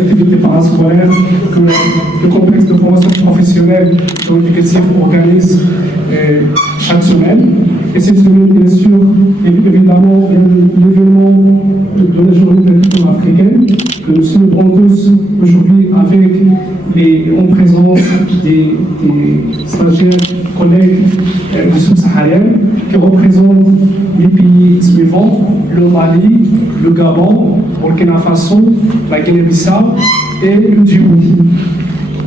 activités parascolaires que le complexe de formation professionnelle et éducative organise chaque semaine. Et cette semaine, bien sûr, évidemment, l'événement de la journée de la culture africaine que nous célébrons tous aujourd'hui avec en présence des stagiaires, collègues du sous-saharien qui représentent les pays suivants, le Mali, le Gabon, Burkina Faso, la Guinée-Bissau et le Djibouti.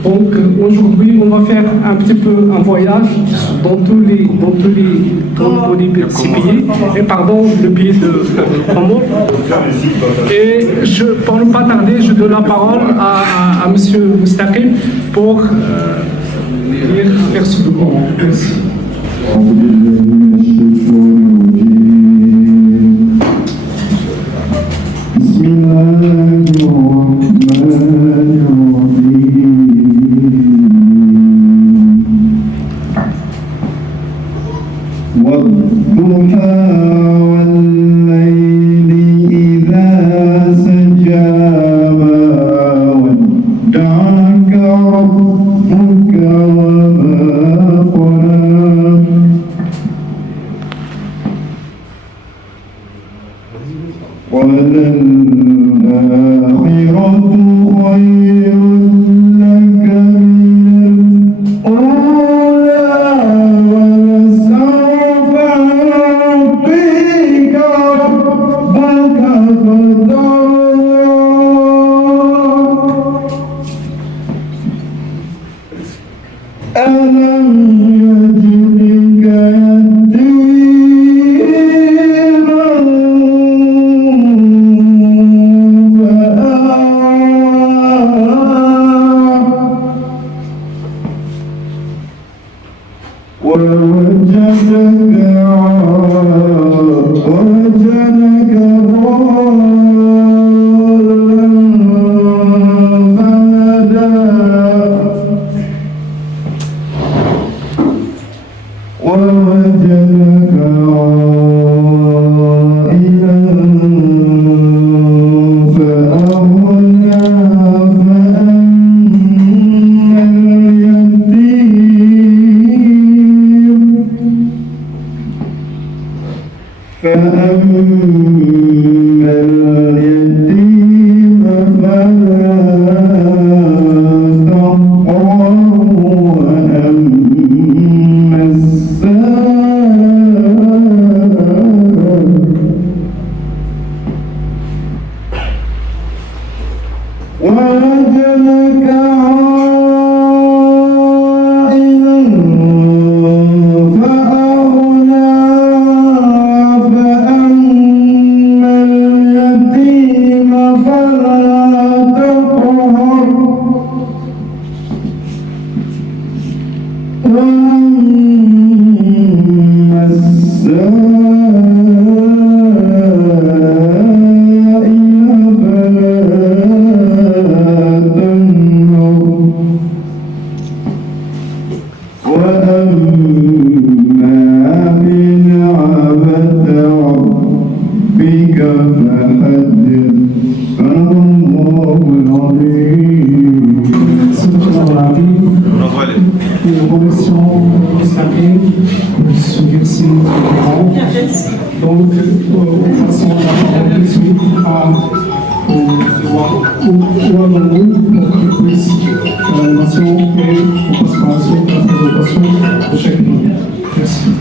Donc aujourd'hui, on va faire un petit peu un voyage dans tous les le pays de Comores. Et pour ne pas tarder, je donne la parole à M. Moustaqim pour lire un verset du Coran. Merci.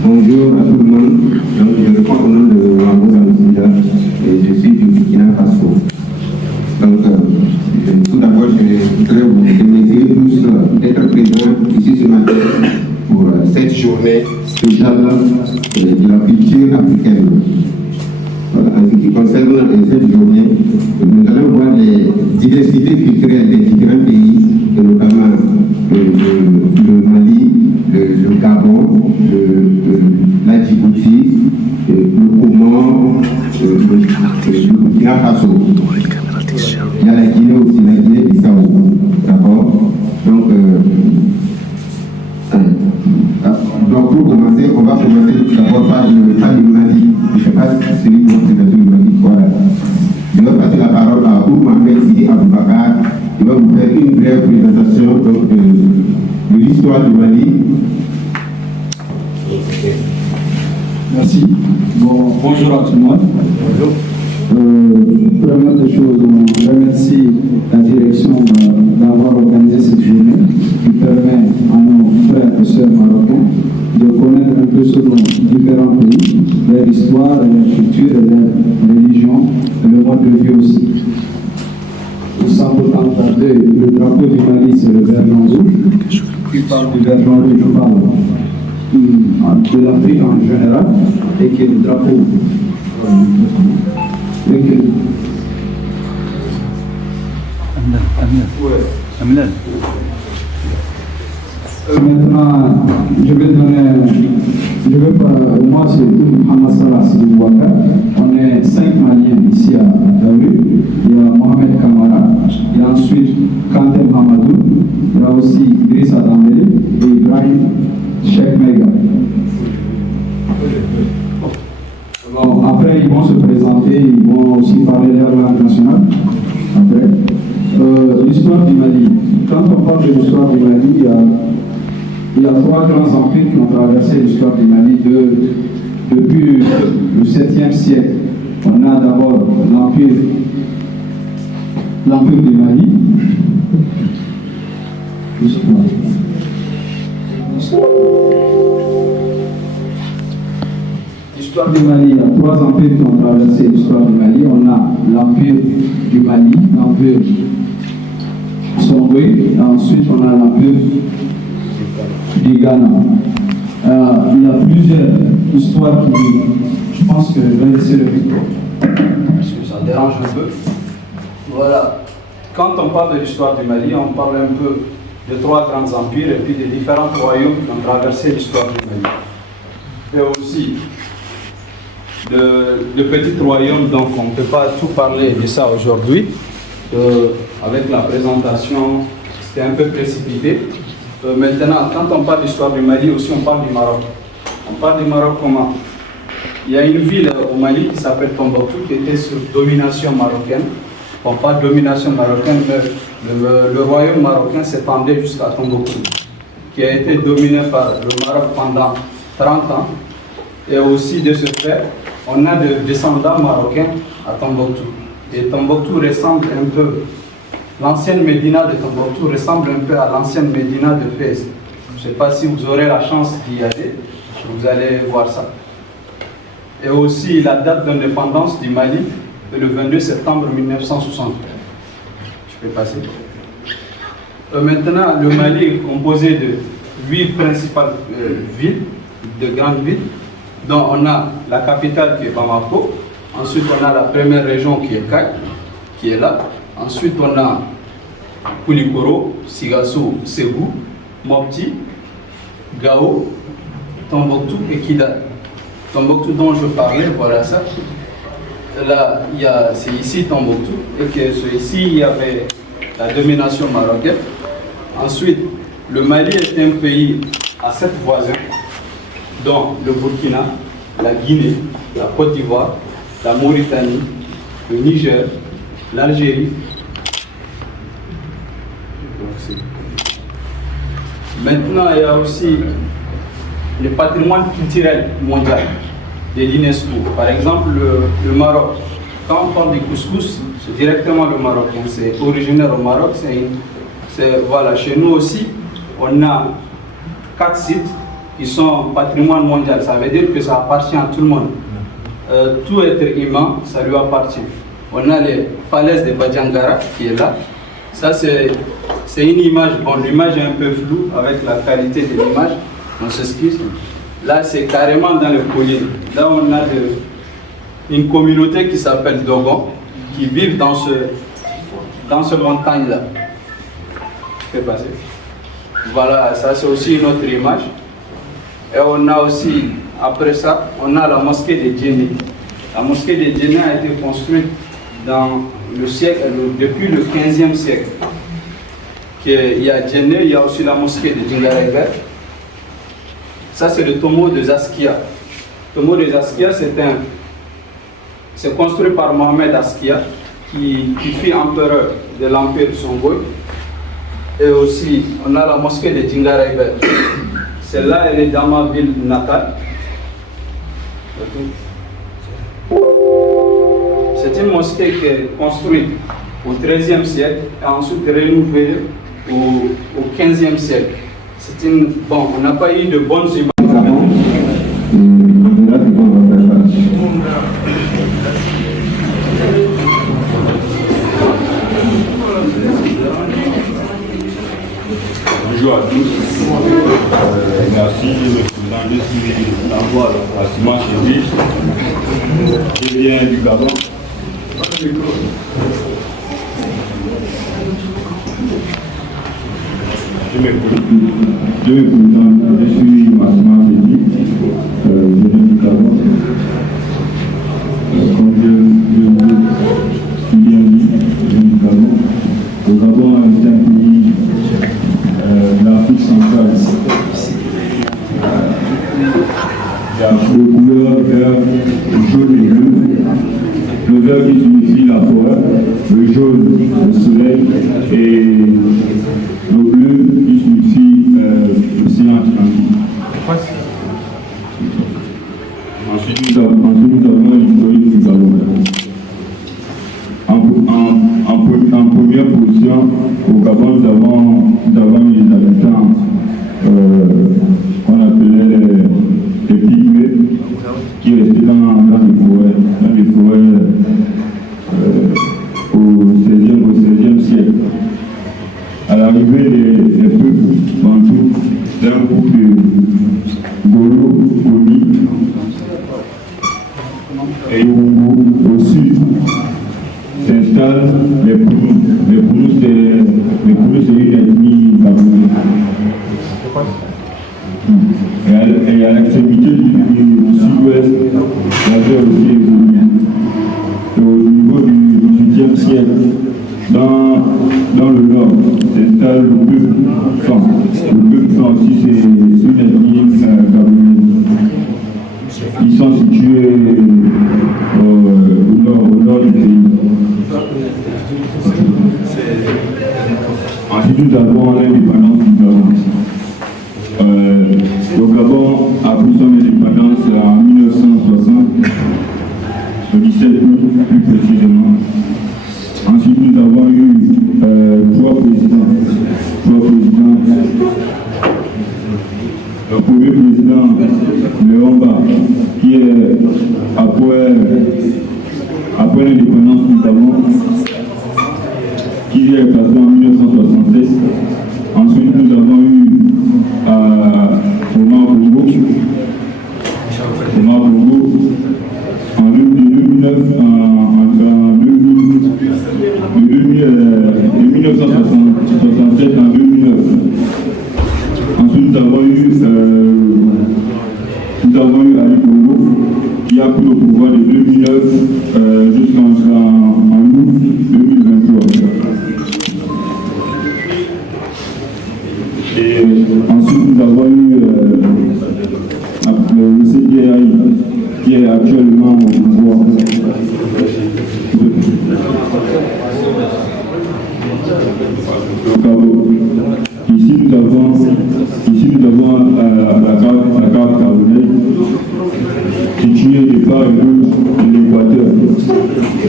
Bonjour à tout le monde. Donc, je réponds au nom de Wambo Zamzida et je suis du Burkina Faso. Donc, tout d'abord, je voudrais vous remercier tous d'être présents ici ce matin pour cette journée spéciale de la culture africaine. Voilà, en ce qui concerne cette journée, nous allons voir les diversités culturelles des différents pays, et notamment le Mali, le Gabon, la Djibouti, le Comore, le Burkina Faso. Il y a la Guinée aussi, la Guinée-Bissau. D'accord? Donc, pour commencer, on va commencer d'abord par le Mali. Je ne sais pas si celui qui représente le Mali. Voilà. Je vais passer la parole à Mohamed Sidi Aboubakar, l'histoire du Mali. Merci. Bonjour à tout le monde. Bonjour. Première des choses, on remercie la direction d'avoir organisé cette journée qui permet à nos frères et sœurs marocains de connaître un peu sur nos différents pays, leur histoire, leur culture, leur religion et le mode de vie aussi. Sans autant tarder, le drapeau du Mali, c'est le vert blanc rouge. Qui parle du vert blanc rouge, je parle de l'Afrique en général, et qui est le drapeau. Maintenant, moi c'est Mohamed Salah Sidou Ouattara. On est 5 Maliens ici à Daoulé. Il y a Mohamed Kamara, il y a ensuite Kantem Hamadou, il y a aussi Idrissa Dambélé et Ibrahim Cheikh Mega. Bon, après, ils vont se présenter, ils vont aussi parler de leur langue nationale. Après, l'histoire du Mali. Quand on parle de l'histoire du Mali, il y a 3 grands empires qui ont traversé l'histoire du Mali depuis le 7e siècle. On a d'abord l'empire du Mali. L'histoire du Mali, il y a 3 empires qui ont traversé l'histoire du Mali. On a l'empire du Mali, l'empire Songwe, et ensuite on a l'empire du Ghana. Il y a plusieurs histoires qui, je pense que je vais laisser le micro, parce que ça dérange un peu. Voilà. Quand on parle de l'histoire du Mali, on parle un peu de 3 grands empires et puis des différents royaumes qui ont traversé l'histoire du Mali. Et aussi de petits royaumes, donc on ne peut pas tout parler de ça aujourd'hui. Avec la présentation, c'était un peu précipité. Maintenant, quand on parle de l'histoire du Mali, aussi on parle du Maroc. On parle du Maroc comment? Il y a une ville au Mali qui s'appelle Tombouctou qui était sous domination marocaine. On parle de domination marocaine, mais le royaume marocain s'étendait jusqu'à Tombouctou, qui a été dominé par le Maroc pendant 30 ans. Et aussi de ce fait, on a des descendants marocains à Tombouctou. Et Tombouctou ressemble un peu, l'ancienne Médina de Tombouctou ressemble un peu à l'ancienne Médina de Fès. Je ne sais pas si vous aurez la chance d'y aller, vous allez voir ça. Et aussi la date d'indépendance du Mali, c'est le 22 septembre 1960. Je peux passer. Maintenant, le Mali est composé de 8 principales villes, de grandes villes, dont on a la capitale qui est Bamako. Ensuite, on a la première région qui est Kay, qui est là. Ensuite, on a Koulikoro, Sigassou, Ségou, Mopti, Gao, Tombouctou et Kidal. Tombouctou dont je parlais, voilà ça. Là, c'est ici Tombouctou, et que ici, il y avait la domination marocaine. Ensuite, le Mali est un pays à 7 voisins, dont le Burkina, la Guinée, la Côte d'Ivoire, la Mauritanie, le Niger, l'Algérie. Maintenant, il y a aussi le patrimoine culturel mondial de l'UNESCO. Par exemple, le Maroc. Quand on parle du couscous, c'est directement le marocain. C'est originaire au Maroc. Voilà. Chez nous aussi, on a 4 sites qui sont patrimoine mondial. Ça veut dire que ça appartient à tout le monde. Tout être humain, ça lui appartient. On a les falaises de Badjangara qui est là. Ça, c'est une image. Bon, l'image est un peu floue avec la qualité de l'image. On s'excuse. Là, c'est carrément dans les collines. Là, on a une communauté qui s'appelle Dogon, qui vit dans ce montagne-là. Je peux passer. Voilà, ça, c'est aussi une autre image. Et on a aussi, après ça, on a la mosquée de Djenné. La mosquée de Djenné a été construite dans le siècle, depuis le 15e siècle. Il y a Djenné, il y a aussi la mosquée de Djingareber. Ça, c'est le tombeau de Zaskia. Le tombeau de Zaskia, c'est construit par Mohamed Askia, qui fut empereur de l'empire Songhai. Et aussi, on a la mosquée de Djingaraiber. Celle-là, elle est dans ma ville natale. C'est une mosquée qui est construite au XIIIe siècle et ensuite renouvelée au XVe siècle. C'est une... Bon, on n'a pas eu de bonnes images. Bonjour à tous. Merci de me présenter sur la voie à Simon Chéri. Je viens du Gabon. Je me présente, je suis Massima Chéri. Je viens du Gabon. Comme je viens du Gabon. Le Gabon est un pays l'Afrique centrale. Il y a deux couleurs, vert, jaune et bleu. Le vert qui signifie la forêt, le jaune, le soleil, et le bleu qui signifie l'océan Atlantique. Ensuite, nous avons l'historique du Gabon. En première position, au Gabon, nous avons les habitants qu'on appelait les pygmées, qui restaient dans les forêts au XVIe siècle. À l'arrivée des peuples bantous d'un groupe de Golo, Koni et Yungu au sud, s'installent les Pounous. Les Pounous, c'est une ethnie gabonaise. Et à l'extrémité du sud-ouest, il y avait aussi les Zoniens. Et au niveau du XVIIIe siècle, dans le nord, s'installe le peuple Fan. Le peuple Fan aussi, c'est une ethnie gabonaise. Ils sont situés au nord du pays. Ensuite, nous avons l'indépendance du Gabon. Le Gabon a pris son indépendance en 1960, le 17 août plus précisément. Ensuite, nous avons eu trois présidents. Le premier président, Léomba, qui est après l'indépendance du Gabon, qui est passé en 1967. Ensuite, nous avons eu Omar Bongo en 2009, de 1967 en 2009. Ensuite, nous avons eu Ali Bongo, qui a pris le pouvoir de 2009 jusqu'en août 2023. Et ensuite, nous avons eu le CDAI, qui est actuellement au pouvoir. Ici, nous avons la carte camerounaise, située au départ de l'Équateur.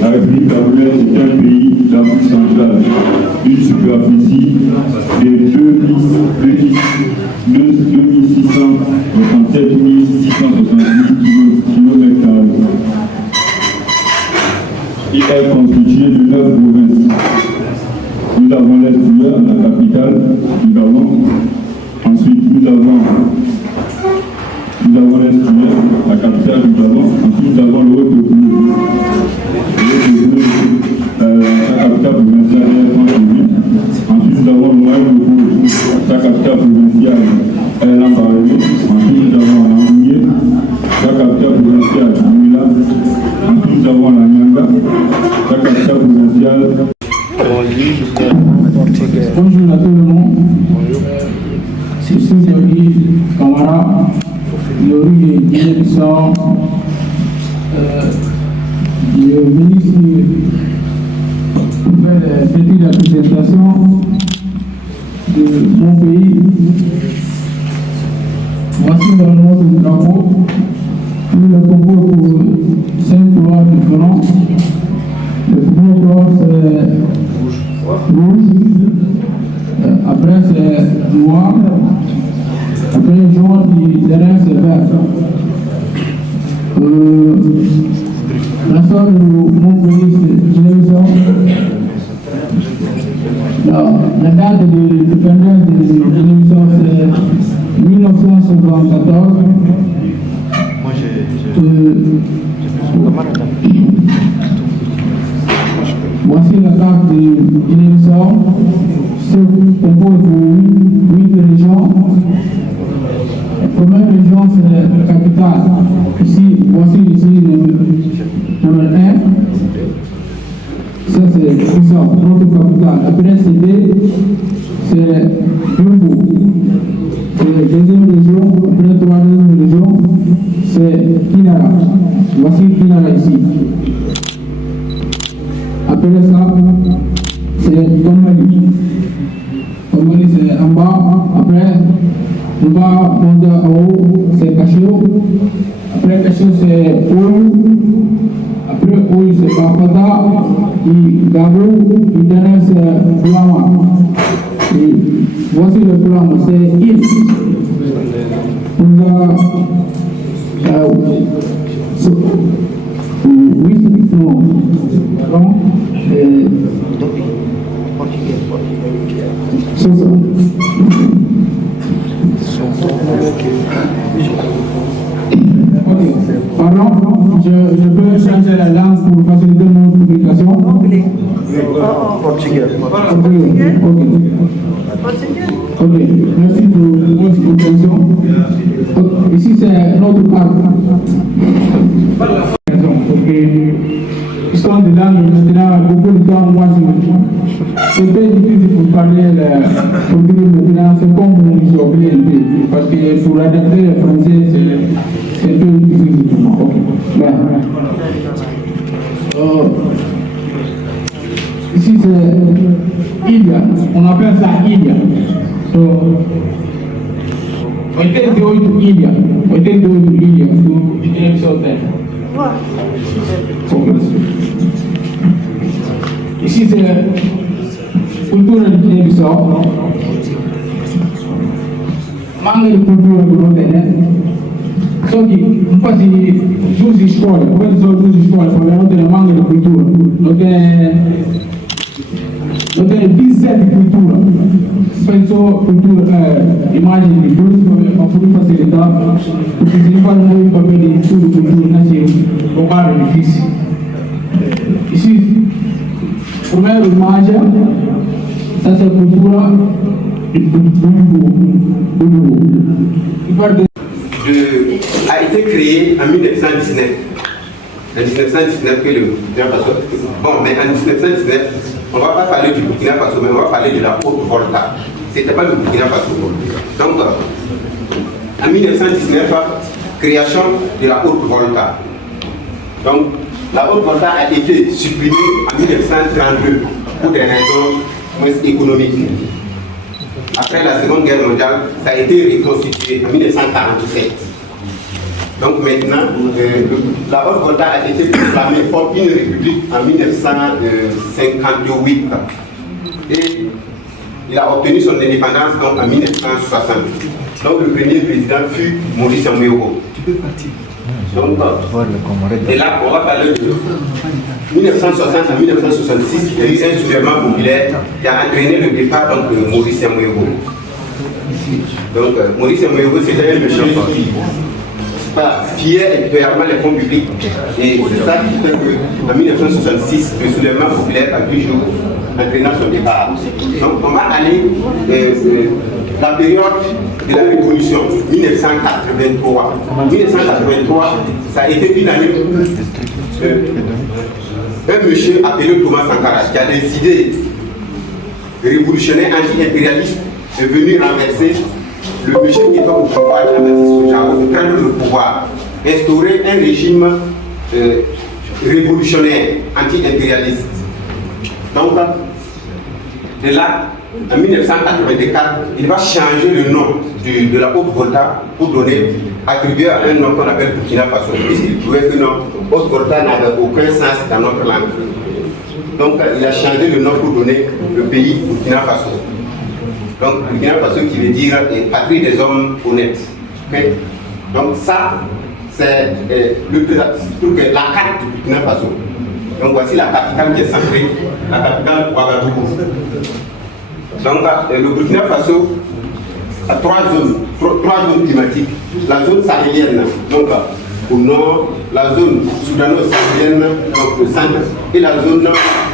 La République camerounaise est un pays d'Afrique centrale, une superficie de 2667 668 km². Il est constitué de 9 provinces. Nous avons l'Est-Ouest, la capitale du Gabon. Ensuite, nous avons l'Est-Ouest, la capitale du Gabon. Ensuite, nous avons le Haut-Togoulou. Sa capitale provinciale est Saint-Louis. Ensuite, nous avons le Moyen-Togo, sa capitale provinciale est Lambaréné. Ensuite, nous avons l'Angouillé, sa capitale provinciale Mouila. Ensuite, nous avons la Nyanga, sa capitale provinciale. Bonjour à tout le monde. C'est Cyril Kamara, le direction du ministre pour faire la présentation de mon pays. Voici le nom du drapeau. Nous le compose pour 5 couleurs différents. Le premier couleur c'est rouge, après c'est noir, après jaune et derrière c'est vert. L'histoire de mon pays c'est la date de l'indépendance de l'émission c'est 1974. Voici la carte de Guinée-Bissau. Se compose de 8 régions. La première région c'est la capitale. Voici ici le numéro 1. Ça c'est Bissau, notre capitale. Après c'est Jumbo. C'est la deuxième région. Après la troisième région c'est Kinara. Voici Kinara ici. Après ça, c'est Tomali. Tomali c'est en bas. Après, on va monter en haut, c'est Cachot. Après Cachot c'est Oulu. Après Oulu c'est Papata. Et Gabou. Et dernier c'est Blama. Et voici le plan, c'est île. On va Pardon, je peux changer la langue pour faciliter mon publication. Anglais. Portugais. Ok. Merci pour votre compréhension. Ici c'est notre carte. Histoire de langue, maintenant, beaucoup de temps, moi, c'est très difficile pour parler portugais maintenant, c'est comme vous oubliez un peu, parce que pour adapter le français, c'est un peu difficile pour moi. Ici c'est Ilha, on appelle ça Ilha. 88 ilhas, 88 ilhas do Guiné-Bissau. Ici c'est la culture de Guiné-Bissau. Manque de culture do Nordeste. Só que não pode duas escolas, não pode só duas escolas, porque não tem mangue de cultura. Não tem 27 culturas. Pensou cultura, imagem de tudo, para poder facilitar. Porque se não faz muito papel de estudo, cultura, nasce um lugar difícil. Ici, primeiro imagem, essa é a cultura a été créé en 1919. En 1919 que le Burkina Faso. Bon, mais en 1919, on ne va pas parler du Burkina Faso, mais on va parler de la Haute-Volta. C'était pas le Burkina Faso. Donc, en 1919, création de la Haute-Volta. Donc, la Haute-Volta a été supprimée en 1932 pour des raisons économiques. Après la Seconde Guerre mondiale, ça a été reconstitué en 1947. Donc maintenant, la Haute-Volta a été proclamée comme une république en 1958. Et il a obtenu son indépendance donc, en 1960. Donc le premier président fut Maurice Mweogo. Donc, et là, on va parler de 1960 à 1966, il y a eu un soulèvement populaire qui a entraîné le départ de Maurice Mweogo. Donc, Maurice Mweogo, c'était un méchant qui fiait impérialement les fonds publics. Et c'est ça qui fait qu'en 1966, le soulèvement populaire a vu jour, entraînant son départ. Donc, on va aller la période de la Révolution, 1983. 1983, ça a été une année. Un monsieur appelé Thomas Sankara, qui a des idées révolutionnaires anti-impérialistes, est venu renverser le monsieur qui était au pouvoir, de prendre le pouvoir, instaurer un régime révolutionnaire anti-impérialiste. Donc, de là, en 1984, il va changer le nom de la Haute-Volta pour attribuer à un nom qu'on appelle Burkina Faso, puisqu'il trouvait que non, Haute-Volta n'avait aucun sens dans notre langue. Donc il a changé le nom pour donner le pays Burkina Faso. Donc Burkina Faso qui veut dire patrie des hommes honnêtes. Okay? Donc ça, c'est pour que la carte du Burkina Faso. Donc voici la capitale qui est centrée, la capitale Ouagadougou. Donc le Burkina Faso a trois zones climatiques. La zone sahélienne, donc au nord, la zone soudano-sahélienne, donc au centre, et la zone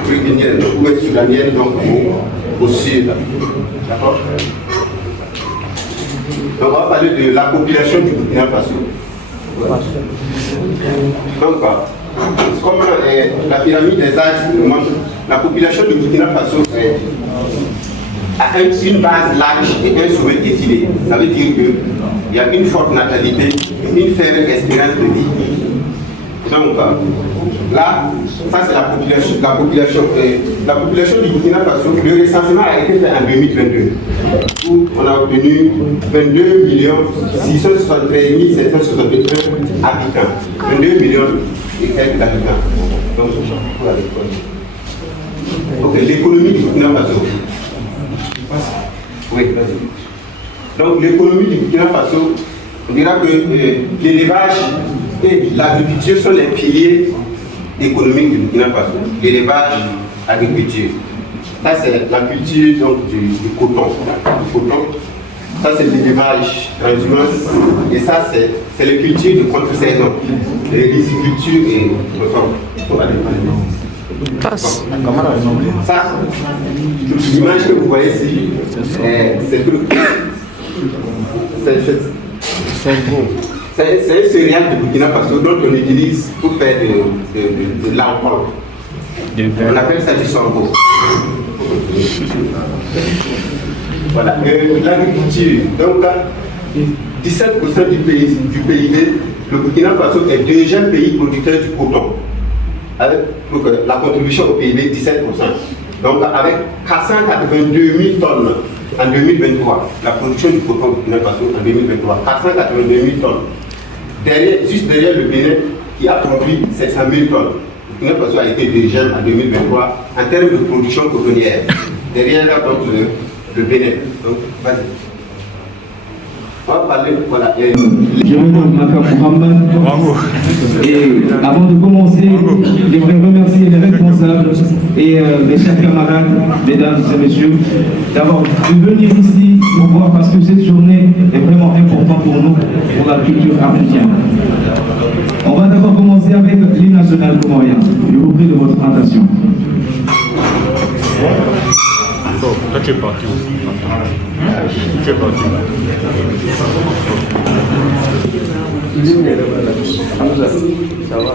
burkindienne, ou soudanienne, donc au sud. D'accord? Donc on va parler de la population du Burkina Faso. Donc, comme la pyramide des âges le montre, la population du Burkina Faso a une base large et un sommet effilé. Ça veut dire qu'il y a une forte natalité, une faible espérance de vie. Donc là, ça c'est la population. La population du Burkina Faso, le recensement a été fait en 2022, où on a obtenu 22 673 761 habitants. 22 millions et quelques habitants. Donc, l'économie du Burkina Faso. Oui, vas-y. Donc l'économie du Burkina Faso, on dira que l'élevage et l'agriculture sont les piliers économiques du Burkina Faso. L'élevage, l'agriculture. Ça c'est la culture donc, du coton. Ça c'est l'élevage, transhumance. Et ça c'est les cultures de contre-saison. Les rizicultures et Passe. Ça, l'image que vous voyez ici, c'est un céréal de Burkina Faso dont on utilise pour faire de l'alcool. On appelle ça du sorgho. Voilà. L'agriculture. Donc, 17% du PIB, le Burkina Faso est le deuxième pays producteur du coton. Avec la contribution au PIB 17%. Donc avec 482 000 tonnes en 2023, la production du coton au Burkina Faso en 2023, 482 000 tonnes. Juste derrière le Bénin qui a produit 700 000 tonnes. Le Burkina Faso a été deuxième en 2023 en termes de production cotonnière. Derrière là, donc, le Bénin. Donc, vas-y. On va parler, voilà. Je me nomme Maka Mohamed. Et avant de commencer, j'aimerais remercier les responsables et les chers camarades, mesdames et messieurs, d'avoir pu venir ici nous voir parce que cette journée est vraiment importante pour nous, pour la culture africaine. On va d'abord commencer avec l'hymne national comorien. Je vous prie de votre présentation. Là, tu es parti. Tu es parti. Ça va.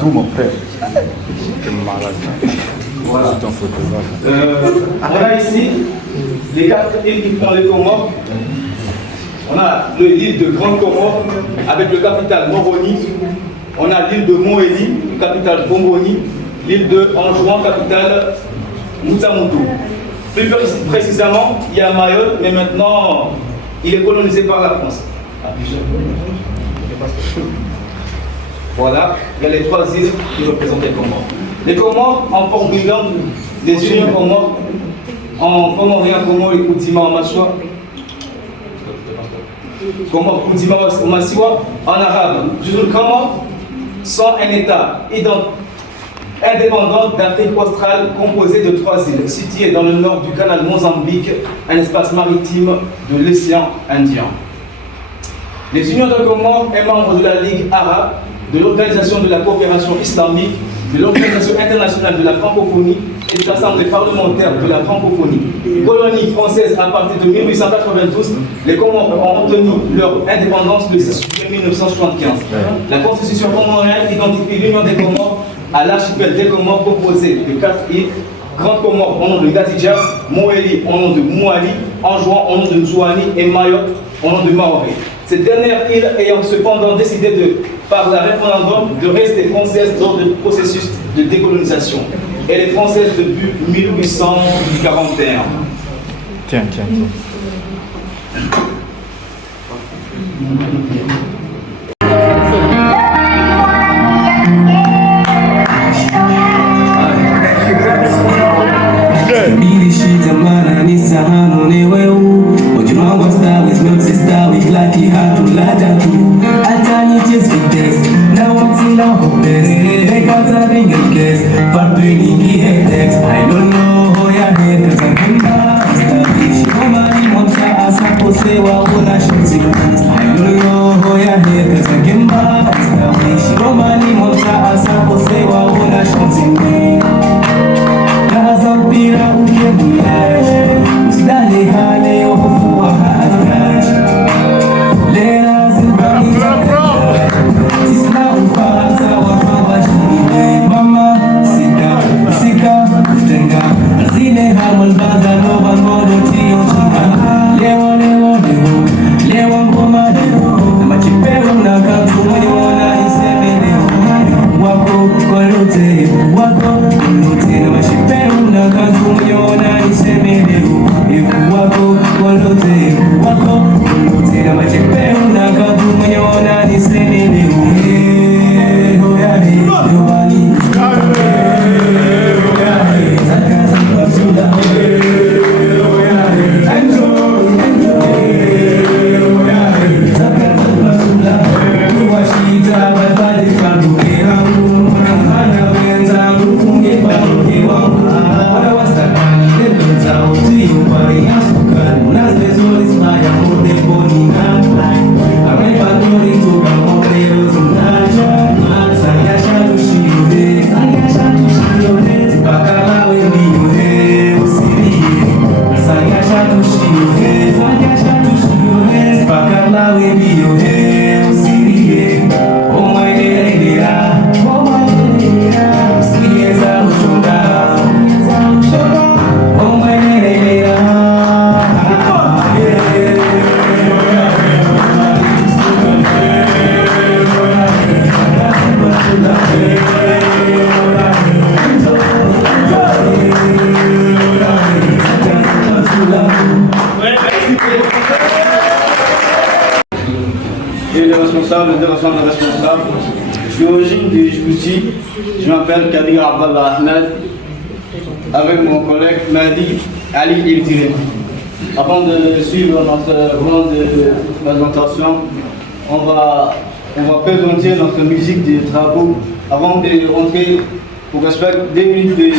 tout mon frère. Voilà. On a ici les 4 îles qui font les Comores. On a l'île de Grande Comore avec le capital Moroni. On a l'île de Moélie, capitale Bomboni. L'île de Anjouan, capitale Moutamoudou. Plus précisément, il y a Mayotte, mais maintenant, il est colonisé par la France. Voilà, il y a les 3 îles qui représentent les Comores. Les Comores, en forme d'une langue, les unions Comores, en comorien, Comore et Koutima en Machoua, Comore, Koutima en Massiwa, en arabe, les Comores sont un État indépendant d'Afrique australe composé de 3 îles, situées dans le nord du canal Mozambique, un espace maritime de l'océan Indien. Les Unions de Comores est membre de la Ligue arabe, de l'Organisation de la coopération islamique, de l'Organisation internationale de la francophonie et de l'Assemblée parlementaire de la francophonie. Colonie française à partir de 1892, les Comores ont obtenu leur indépendance le 6 juillet 1975. La constitution comorienne identifie l'Union des Comores à l'archipel des Comores composé de 4 îles, Grande Comore au nom de Gatidja, Moélie au nom de Mouali, Anjouan au nom de Njouani et Mayotte au nom de Maoré. Cette dernière île ayant cependant décidé par la référendum de rester française lors du processus de décolonisation. Elle est française depuis 1841. Tiens. Je suis originaire de Djibouti, je m'appelle Kadir Abdallah Ahmed, avec mon collègue Mahdi Ali Iltirem. Avant de suivre notre grande présentation, on va présenter notre musique de travaux. Avant de rentrer, pour respecter 2 minutes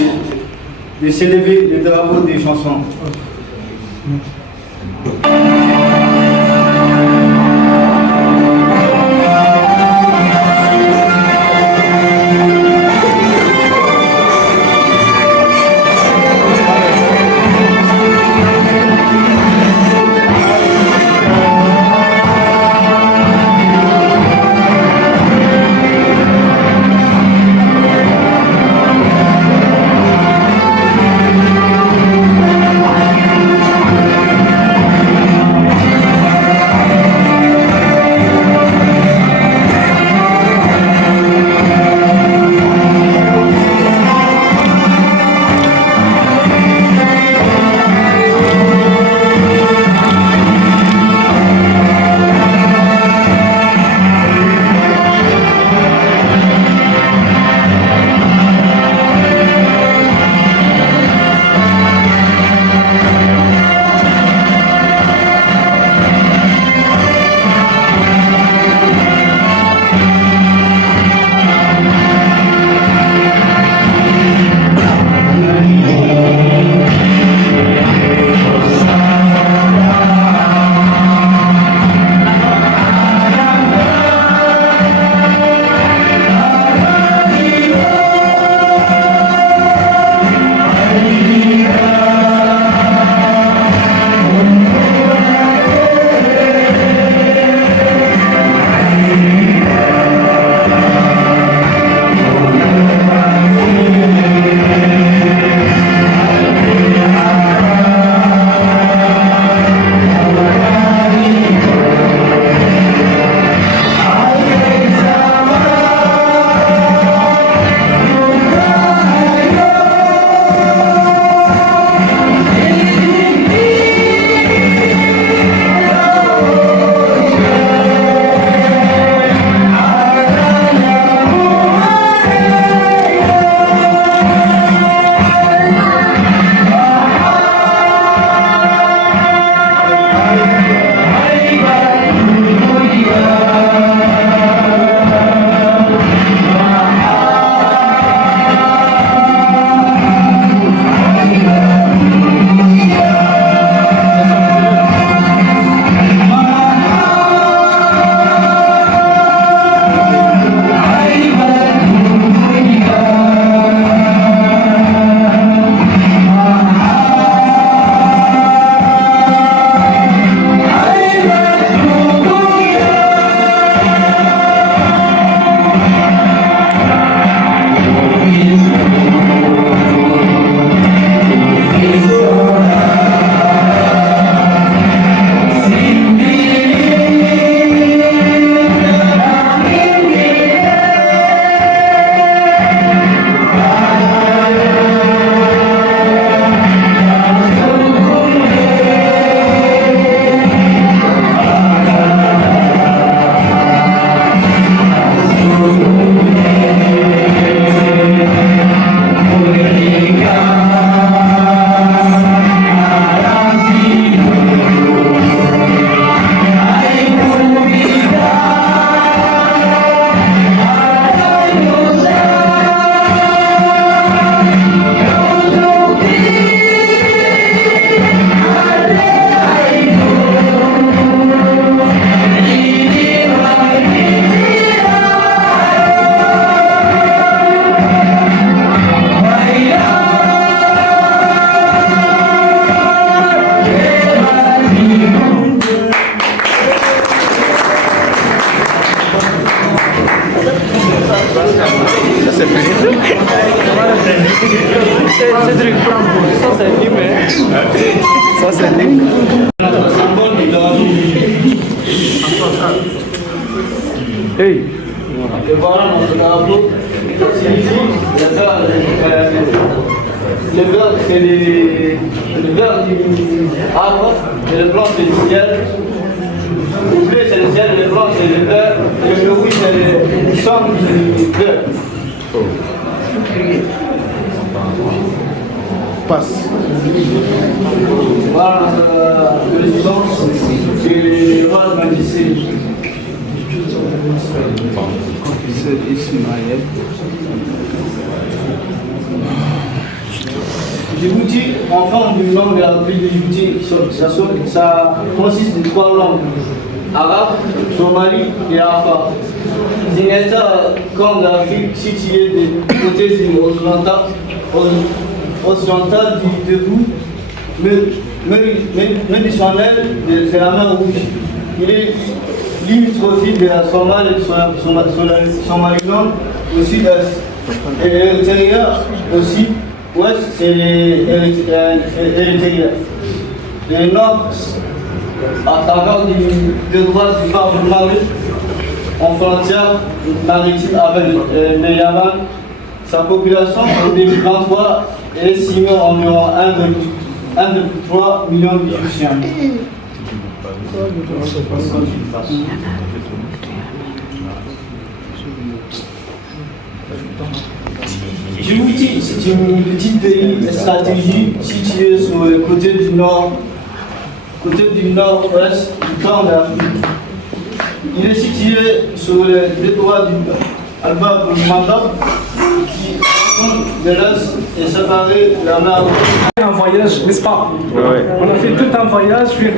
de s'élever les travaux des chansons. Cédric, ça c'est l'hymne. Ça c'est l'hymne. Hey. Et voilà notre drapeau. Le vert, c'est le vert du arbre, et le blanc c'est le ciel. Le bleu c'est le ciel, le blanc c'est le vert, et le rouge c'est le sang du vert. Passe. Voilà le sang, c'est le roi magicien. C'est Ismaël. Djibouti, en forme d'une langue de la République de Djibouti, ça consiste de 3 langues, arabe, somali et afar. C'est un État comme l'Afrique situé du côté occidental du Debout, méridional de la mer Rouge. Il est limitrophe de la Somalie et de Somaliland au sud-est. Et l'Érythrée aussi. Ouest, c'est l'Érythrée. Le nord, à travers de droite du bord du Mali, en frontière maritime avec le Yaman. Sa population en 2023 est estimée à environ 1,3 million d'Égyptiens. Djibouti, c'est une petite pays stratégique situé sur le côté du nord-ouest du Corne d'Afrique. Il est situé sur le détroit du Alba-Mandab qui de l'Est est séparé de la mer. Un voyage, n'est-ce pas? Ouais. On a fait tout un voyage vers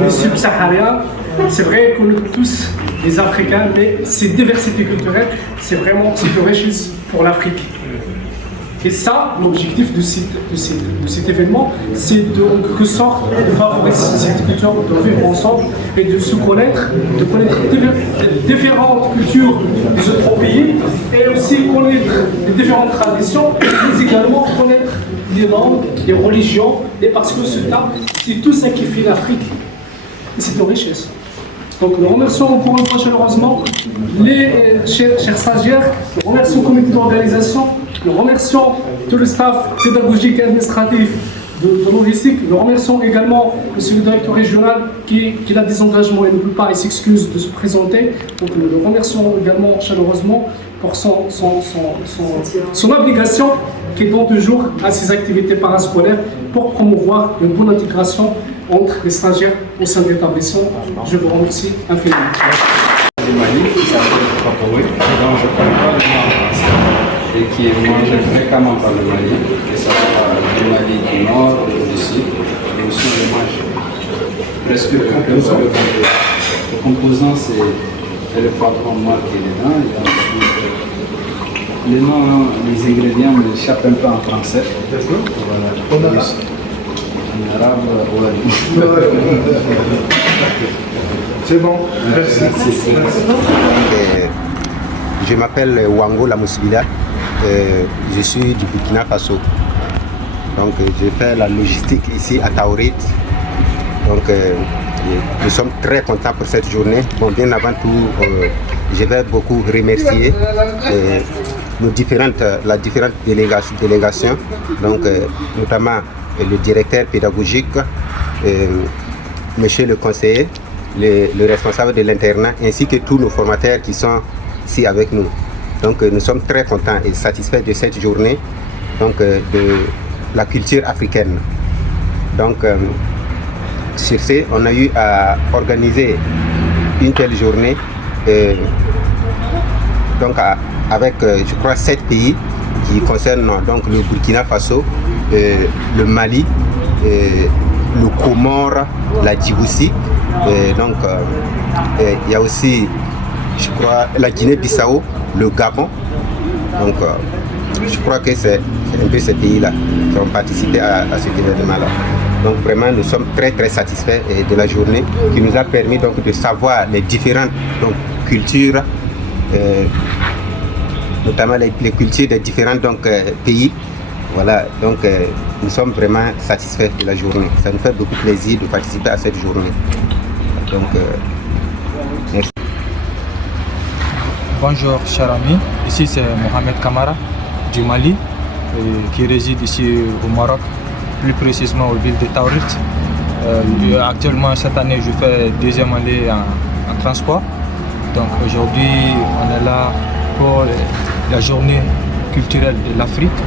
le subsaharien. C'est vrai qu'on est tous des Africains, mais cette diversité culturelle, c'est vraiment une richesse pour l'Afrique. Et ça, l'objectif de cet événement, c'est de favoriser cette culture, de vivre ensemble et de se connaître, de connaître différentes cultures des autres pays et aussi connaître les différentes traditions, mais également connaître les langues, les religions, et parce que c'est tout ça qui fait l'Afrique. Et c'est une richesse. Donc nous remercions encore une fois chaleureusement les chers stagiaires, nous remercions le comité d'organisation, nous remercions tout le staff pédagogique et administratif de logistique, nous remercions également le directeur régional qui a des engagements et ne peut pas, il s'excuse de se présenter. Donc nous le remercions également chaleureusement pour son obligation qui donne toujours à ses activités parascolaires pour promouvoir une bonne intégration entre les stagiaires au sein de l'établissement. Je vous remercie infiniment. Du Mali, qui s'appelle Fakowe, dont je ne connais pas le nom en français, et qui est mangé fréquemment par le Mali, que ce soit du Mali du Nord ou du Sud, et aussi on le mange presque le composant, c'est le poivron noir qui est dedans. Les noms, les ingrédients m'échappent un peu en français. Voilà. En arabe, ouais. C'est bon, merci. Je m'appelle Wango Lamousbila, je suis du Burkina Faso. Donc je fais la logistique ici à Taorit. Donc nous sommes très contents pour cette journée. Bon, bien avant tout, je vais beaucoup remercier la différente délégation, donc notamment le directeur pédagogique, monsieur le conseiller, le responsable de l'internat, ainsi que tous nos formateurs qui sont ici avec nous. Donc nous sommes très contents et satisfaits de cette journée, donc de la culture africaine. Donc sur ce, on a eu à organiser une telle journée, donc avec je crois 7 pays qui concernent donc le Burkina Faso, le Mali, le Comore, la Djibouti, donc il y a aussi je crois la Guinée-Bissau, le Gabon. Donc je crois que c'est un peu ces pays-là qui ont participé à cet événement-là. Donc vraiment nous sommes très très satisfaits de la journée qui nous a permis donc de savoir les différentes cultures notamment les cultures des différents pays. Voilà, donc nous sommes vraiment satisfaits de la journée. Ça nous fait beaucoup plaisir de participer à cette journée. Donc, merci. Bonjour chers amis, ici c'est Mohamed Kamara du Mali qui réside ici au Maroc, plus précisément aux villes de Taurit. Actuellement cette année je fais deuxième année en transport. Donc aujourd'hui on est là pour la journée culturelle de l'Afrique.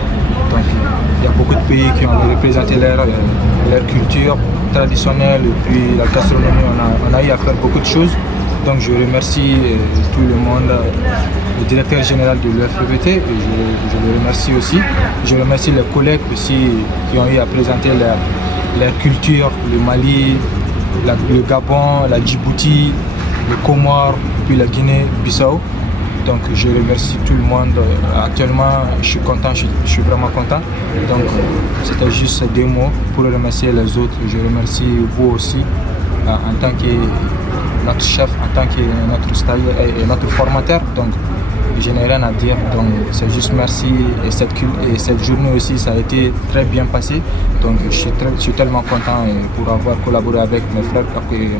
Donc il y a beaucoup de pays qui ont représenté leur culture traditionnelle et puis la gastronomie, on a eu à faire beaucoup de choses. Donc je remercie tout le monde, le directeur général de l'UFPBT, et je le remercie aussi. Je remercie les collègues aussi qui ont eu à présenter leur culture, le Mali, le Gabon, la Djibouti, le Comores, puis la Guinée-Bissau. Donc je remercie tout le monde. Actuellement je suis content, je suis vraiment content. Donc c'était juste des mots pour remercier les autres. Je remercie vous aussi en tant que notre chef, en tant que notre stagiaire et notre formateur. Donc je n'ai rien à dire. Donc c'est juste merci. Et cette journée aussi ça a été très bien passé. Donc je suis tellement content pour avoir collaboré avec mes frères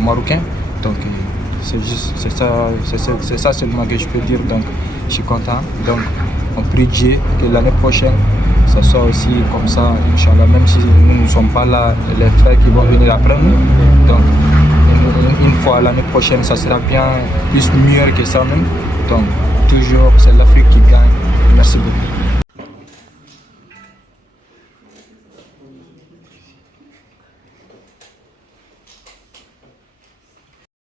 marocains. Donc c'est ça seulement que je peux dire. Donc je suis content. Donc on prie Dieu que l'année prochaine ça soit aussi comme ça, Inch'Allah, même si nous ne sommes pas là, les frères qui vont venir après nous. Donc une fois l'année prochaine ça sera bien plus mieux que ça même. Donc toujours c'est l'Afrique qui gagne. Merci beaucoup.